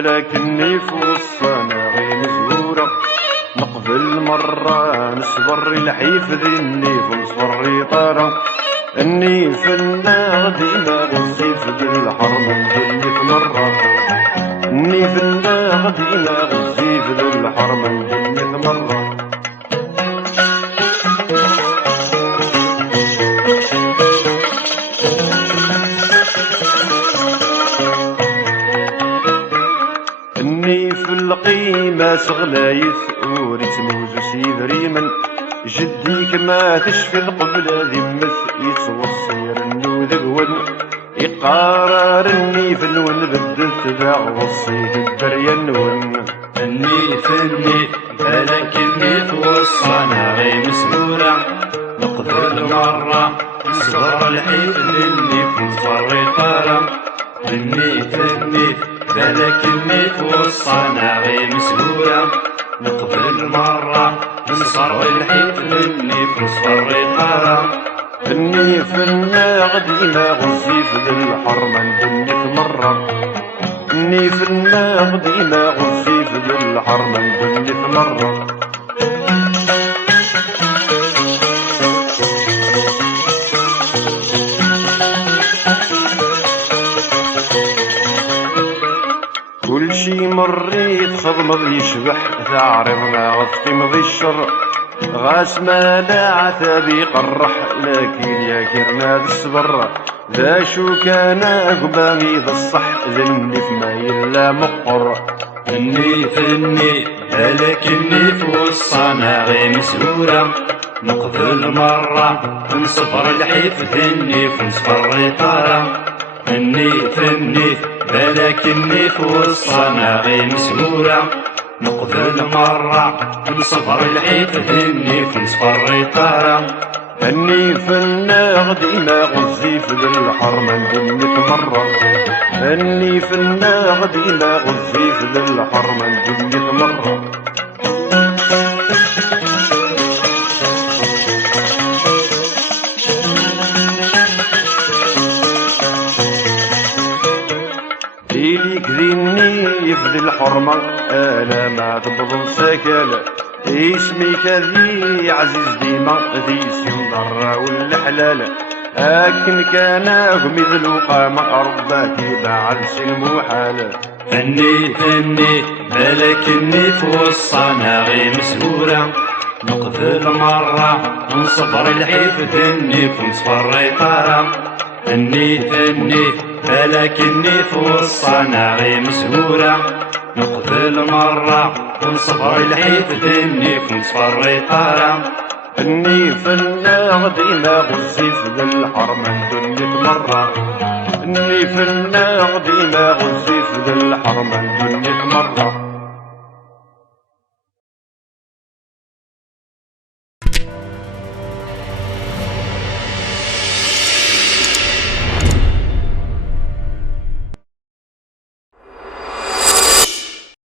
ولكني في وسطنا غير مزهورة. نقبل مرة نصبر الحيف ذني ونصبر طارة. اني فنا ديما غزيف بالحرم ندني في مرة. اني فنا ديما غزيف بالحرم ندني في مرة. اني في القيمة سغلايث وريت موز سيدري من جدي كما تشفي قبل ذمث يتوصير انو ذقون يقرر اني في الون بدلت ذا وصيت الدريان ون. اني فني ولكني في وسطنا غير مسهورة. نقبل مرة نصبر الحيف ذني في نصبر طارة. اني فني ولكني في وسطنا غير مسهورة. نقبل مرة نصبر الحيف ذني في نصبر طارة. اني فنا غدينا غزيف للحرم ندني في مرة. اني فنا غدينا غزيف للحرم ندني في مرة. كل شي مريت خضمض يشبح تعرضنا غطي مضي الشر. غاس ما لا عتابي قرح لكن يا كرناد الصبر. ذا شو كان قبامي ذا الصح ذني في ما يلا مقر. اني فني ولكني في وسطنا غير مسهورة. نقبل مرة نصبر الحيف ذني في نصبر طارة. اني فني ولكني في وسطنا غير مسهورة. نقبل مرة نصبر الحيف ذني في نصبر طارة. اني فنا غدينا غزيف للحرم ندني في مرة. اني فنا غدينا غزيف للحرم ندني في مرة. إليك ذني يفدي الحرمة أنا ما تبضل سكالة. اسمي كذي عزيز ديما ذي سندر والحلال. لكن كان أغمي ذي الوقامة رباتي بعد المحال. فني فني ولكني في وسطنا غير مسهورة. نقبل مرة نصبر الحيف ذني في نصبر طارة. فني فني ولكني في وسطنا غير مسهورة. نقبل مرة نصبر الحيف ذني في نصبر طارة. اني فنا غدينا غزيف للحرم ندني في مرة. اني فنا غدينا غزيف للحرم ندني في مرة.